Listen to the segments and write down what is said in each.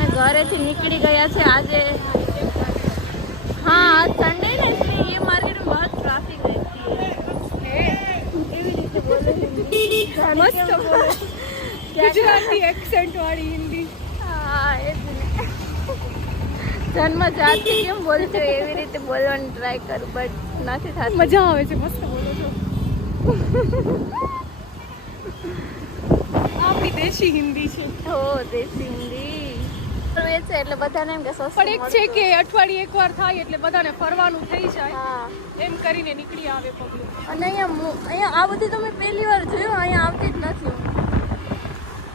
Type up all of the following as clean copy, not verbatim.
અમે ઘરેથી નીકળી ગયા છે આજે। हाँ आज संडे है इसलिए ये मार्केट में बहुत ट्रैफिक रहती है। केवी रीते बोले हिंदी मस्त बोले गुजराती एक्सेंट वाली हिंदी। हाँ એ જ ને જન્મ જાતિ કેમ બોલતો એવી રીતે બોલવાની ટ્રાય કરું બટ નથી થતું। મજા આવે છે મસ્ત બોલો છો। આપણી દેશી હિન્દી છે। હો દેશી હિન્દી છે એટલે બધાને એમ કે સસ્તું પણ એક છે કે અઠવાડિયે એકવાર થાય એટલે બધાને ફરવાનું થઈ જાય। હા એમ કરીને નીકળી આવે પબ્લિક। અને અહીંયા આ બધી તો મેં પહેલી વાર જોયું અહીંયા આવતી જ નથી।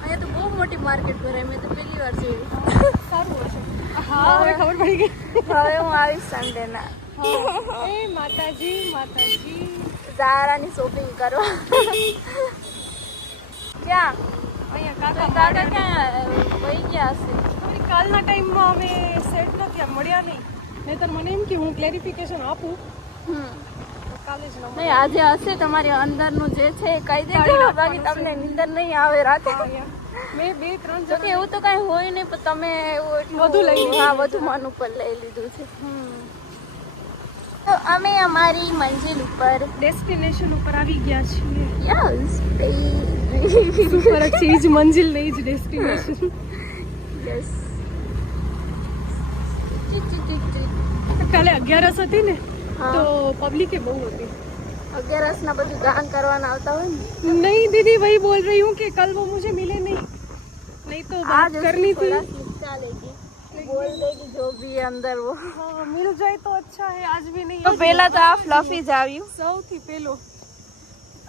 અહીંયા તો બહુ મોટી માર્કેટ ભરાય મેં તો પહેલી વાર જોયું। સારું હશે। હા હવે ખબર પડી ગઈ। હવે હું આવીશ સન્ડે ના। એ માતાજી માતાજી ઝારાની શોપિંગ કરવા। ક્યાં અહીંયા કાકા ક્યાં વહી ગયા હશે। કાલના ટાઈમમાં અમે સેટ નથી મળ્યા નહીં તો મને એમ કે હું ક્લેરિફિકેશન આપું। કાલે જ નહીં આજે હશે તમારી અંદરનું જે છે કહી દેજો બાકી તમને નીંદર નહીં આવે રાતે। મેં 2-3 જો કે એવું તો કાંઈ હોય નહીં પણ તમે વધુ લઈ લીધું। હા વધુ મન ઉપર લઈ લીધું છે। તો અમે અમારી મંજિલ ઉપર ડેસ્ટિનેશન ઉપર આવી ગયા છીએ। યસ ફરક છે એ જ મંજિલ નહીં જ ડેસ્ટિનેશન। યસ કાલે 11સ હતી ને તો પબ્લિકે બહુ હતી। 11સ ના બધું દાન કરવાના આવતા હોય ને। नहीं दीदी वही बोल रही हूँ कि कल वो मुझे मिले नहीं तो बात करनी थी। चलेगी बोल देगी जो भी है अंदर वो। हाँ मिल जाए तो अच्छा है आज भी नहीं। तो पहला तो आप फ्लफी જ આવ્યું સૌથી પહેલો।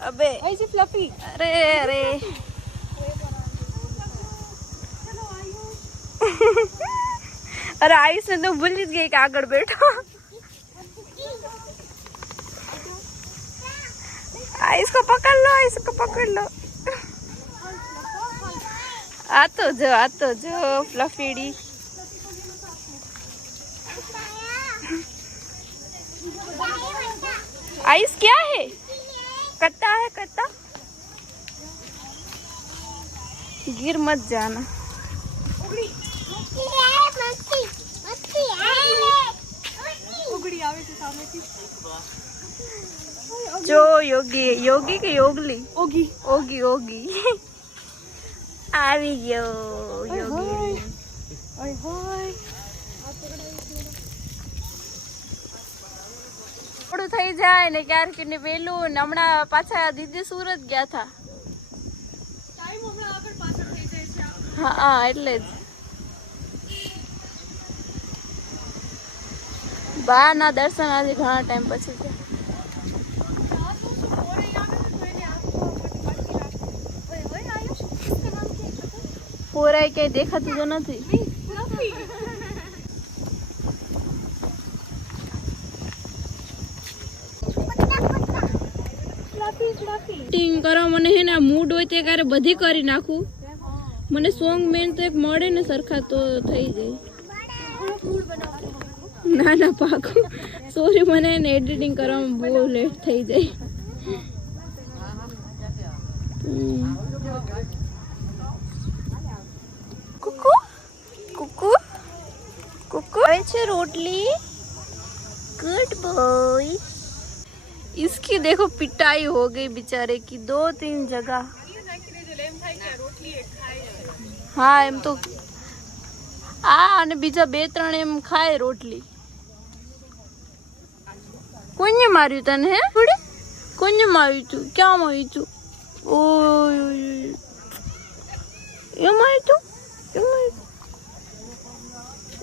અબે ऐसी फ्लफी अरे अरे अरे आयुष ने तो भूल જ ગઈ કે આગળ બેઠો। आयुष को पकड़ लो आयुष को पकड़ लो। आ तो जो फ्लफीडी। आयुष क्या है कत्ता है कत्ता गिर मत जाना। जो योगी योगी के योगली ओगी ओगी ओगी આવી ગયો યોગી। ઓય હોય થોડું થઈ જાય ને ક્યાર કે પેલું ને હમણાં પાછા દીદી સુરત ગયા હતા। ટાઈમ હમણાં આગળ પાછળ થઈ જાય છે। હા એટલે જ બા ના દર્શન આજે ઘણા ટાઈમ પછી છે। પોરાય કઈ દેખાતું તો નથી। ટીંગ કરવા મને હે ને મૂડ હોય તે કારે બધી કરી નાખું। મને સોંગ મેન તો એક મળે ને સરખા તો થઈ જાય। ના ના પાકું સોરી મને એને એડિટિંગ કરવામાં બહુ લેટ થઈ જાય। कुकू कुकू कुकू अच्छे रोटली गुड बॉय। इसकी देखो पिटाई हो गई बेचारे की 2-3 जगह। हाँ एम तो आ અને બીજા 2-3 એમ ખાય રોટલી। કોને માર્યું તને હે થોડી કોને માર્યું તું ક્યાં માર્યું તું? ઓય એ માર્યું તું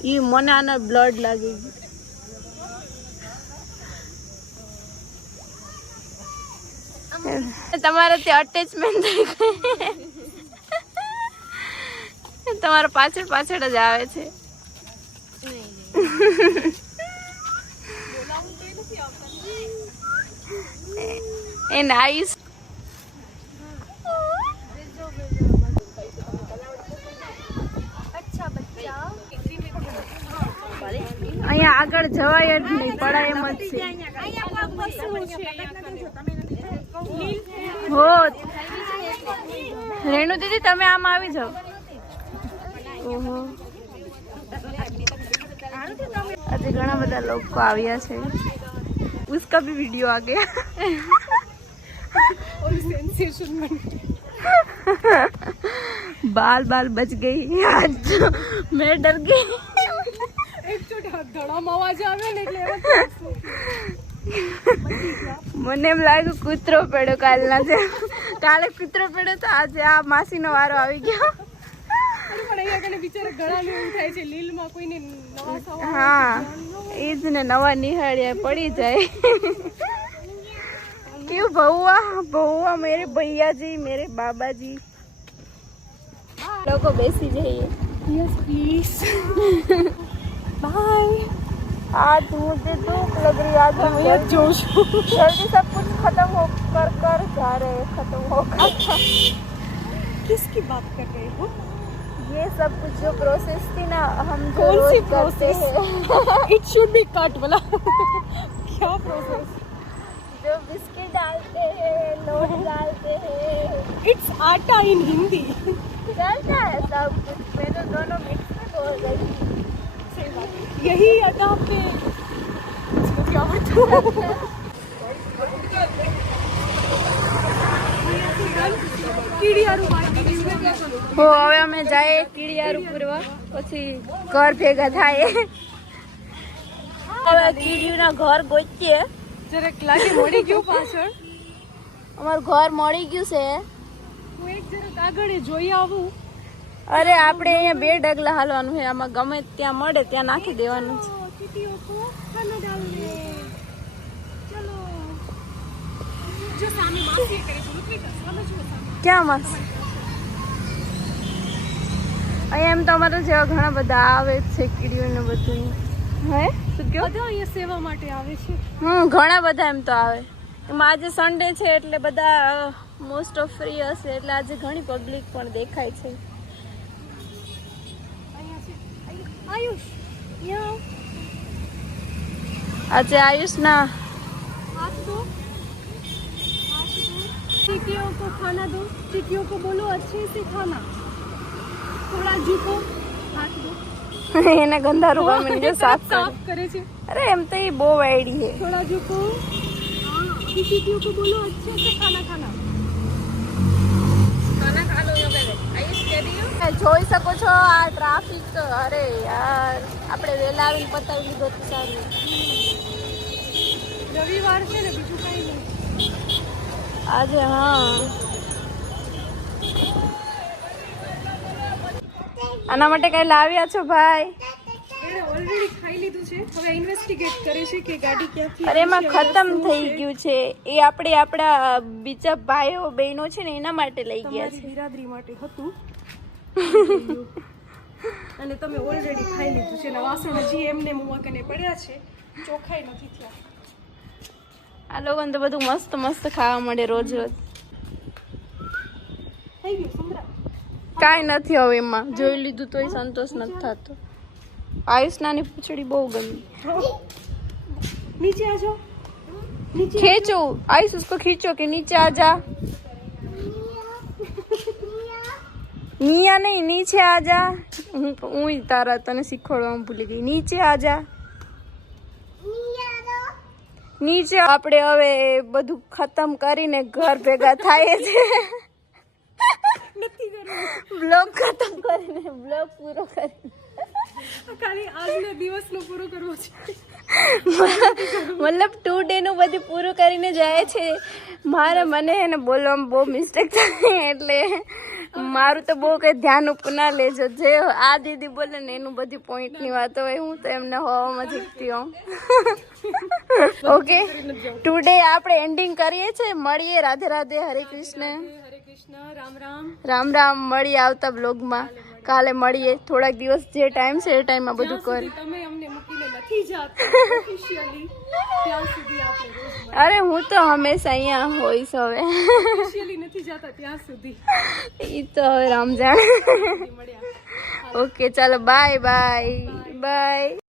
ये મને આના બ્લડ લાગી ગયું। તમારાથી અટેચમેન્ટ થઈ ગઈ તમારા પાછળ પાછળ જ આવે છે। એને આયુષ અહીંયા આગળ જવાય જ નહીં પડાય એમ જ છે। હો રેણુ દીદી તમે આમ આવી જાઓ। ઓહો આજે ઘણા બધા લોકો આવ્યા છે. उसका भी वीडियो आ गया और सेंसेशन बन बाल बाल बच गई आज तो मैं डर गई. एक छोटा धड़ाम अवाज આવે ને એટલે મને એમ લાગ્યું કૂતરો પડ્યો કાલે કૂતરો પડ્યો તો આજે આ માસીનો વારો આવી ગયો. પણ અહીંયા કને બિચારા ઘણા ને એવું થાય છે લીલમાં કોઈને નવા સવા. હા એ જ ને નવા નિહાળ્યા પડી જાય. क्यों बहुआ मेरे भैया जी मेरे बाबा जी लोगों बेसी जाइए. Yes please bye. आज मुझे धूप लग रही है. आज हम ये जोश जल्दी सब कुछ खत्म हो कर जा रहे हैं. खत्म होकर किसकी बात कर रहे हो? ये सब कुछ जो प्रोसेस थी ना हम जो कौन सी रोज करते हैं. इट शुड बी कट वाला. क्या प्रोसेस? जो बिस्किट डालते हैं लोट डालते हैं. इट्स आटा इन हिंदी. चलता है सब कुछ. मैं तो दोनों मिक्स में बोल रही थी. सही बात. यही अदा पे इसको क्या बताऊं. કીડિયારું માર્કેટ इसमें क्या करूं. હો હવે અમે જાય કીડિયારું પૂરવા પછી ઘર ભેગા થાય. હવે કીડિયુંના ઘર ગોતીએ. જરાક લાગે મળી ગયું પાછળ. અમારું ઘર મળી ગયું છે. હું એક જરાક આગળ જોઈ આવું. અરે આપણે અહીંયા 2 ડગલા હાલવાનું છે. આમાં ગમે ત્યાં મળે ત્યાં નાખી દેવાનું છે. चीटियों को खाना डालने. चलो जो सामने मासी करे છે ઋત્વિકા સામે જો સામે. ક્યાં મસ્ત. અહીંયા એમ તો અમારે જેવા ઘણા બધા આવે જ છે કીડીઓને બધું. હે શું કહો. બધા અહીંયા સેવા માટે આવે છે. ઘણા બધા એમ તો આવે. એમાં આજે સન્ડે છે એટલે બધા મોસ્ટ ઓફ ફ્રી હશે એટલે આજે ઘણી પબ્લિક પણ દેખાય છે. અહીંયા છે આયુષ. यहाँ આજે આયુષના हाथ दो. चीटियों को खाना दो. चीटियों को बोलो अच्छे से खाना. थोड़ा झुको. हाथ दो. એને ગંધારું ગમે જો સાફ साफ करे છે. અરે એમ તો એ બહુ વાયડી છે. थोड़ा झुको. चीटियों को बोलो अच्छे से खाना खाना. खाना खा लो. आयुष कह रही हो. જોઈ શકો છો આ ટ્રાફિક. અરે યાર આપણે વહેલા આવીને પતાવી લીધો તો સારું. રવિવાર છે ને બીજું કઈ નહીં. આજે હા આના માટે કઈ લાવ્યા છો ભાઈ. એને ઓલરેડી ખાઈ લીધું છે. હવે ઇન્વેસ્ટિગેટ કરે છે કે ગાડી ક્યાંથી. અરે એમાં ખતમ થઈ ગયું છે. એ આપણે આપણા બીજા ભાઈઓ બહેનો છે ને એના માટે લઈ ગયા તમારી છે. બિરાદરી માટે હતું અને તમે ઓલરેડી ખાઈ લીધું છે. અને વાસણ હજી એમને મુવા કને પડ્યા છે. ચોખાઈ નથી થયા. આ લોકોને તો બધું મસ્ત મસ્ત ખાવા મળે રોજ રોજ. થઈ ગયું સંભળા. કાંઈ નથી હવે એમાં. જોઈ લીધું તોય સંતોષ નથી થતો. આયુષનાની પૂંછડી બહુ ગમી. नीचे आ जाओ. नीचे खींचो आयुष उसको खींचो कि नीचे आ जा. निया नहीं नीचे आ जा. હું તારા તને શીખવાડવાનું ભૂલી ગઈ. નીચે આ જા. નીચે આપણે હવે બધું ખતમ કરીને ઘર ભેગા થાય છે. નથી કરવું. બ્લોગ ખતમ કરીને બ્લોગ પૂરો કરીને ખાલી આજના દિવસનો પૂરો કરવો છે. મતલબ 2 ડે નું બધું પૂરું કરીને જાય છે. મને એને બોલવામાં બહુ મિસ્ટેક થાય એટલે મારું તો બહુ કઈ ધ્યાન ઉપર ના લેજો. જે આ દીદી બોલે ને એનું બધી પોઈન્ટની વાત હોય હું તો એમને હવામાં જીતતી હોઉં. ઓકે ટુડે આપણે એન્ડિંગ કરીએ છીએ. મળીએ. રાધે રાધે. હરે કૃષ્ણ. હરે કૃષ્ણ. રામ રામ. રામ રામ. મળીએ આવતા બ્લોગમાં. કાલે મળીએ. થોડાક દિવસ જે ટાઈમ છે એ ટાઈમમાં બધું કરી. તમે અમને મૂકીને નથી જાતા ઓફિશિયલી ત્યાં સુધી આપણે રોજ અરે હું તો હંમેશા અહીંયા હોઈશ હવે. ઓફિશિયલી નથી જાતા ત્યાં સુધી. એ તો હવે રામ જાણે. મળ્યા. ઓકે ચાલો બાય બાય બાય.